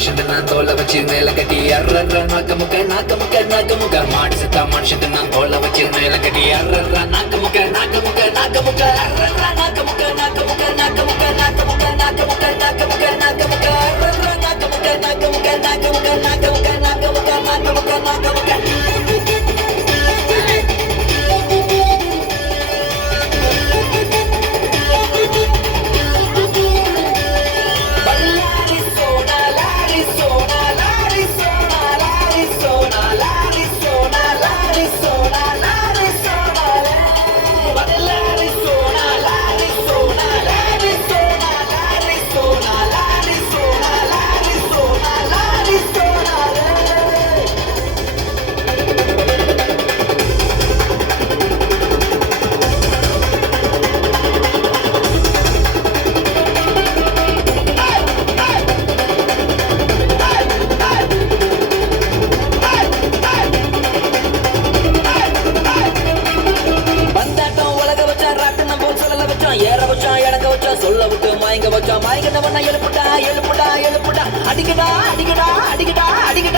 மனுஷன் நான் தோலை வச்சு மேல கட்டி அர்ற நாக்க முக்க மாடி செத்தா மனுஷன் நான் தோலை வச்சு மேல கட்டி அர்ற நாக்க முக்க அர்ற நாக்க முக்க ஏற வச்சா இடங்க வச்சா சொல்ல விட்டு மயங்க வச்சா மயங்கினவன எழுப்புடா அடிக்கடா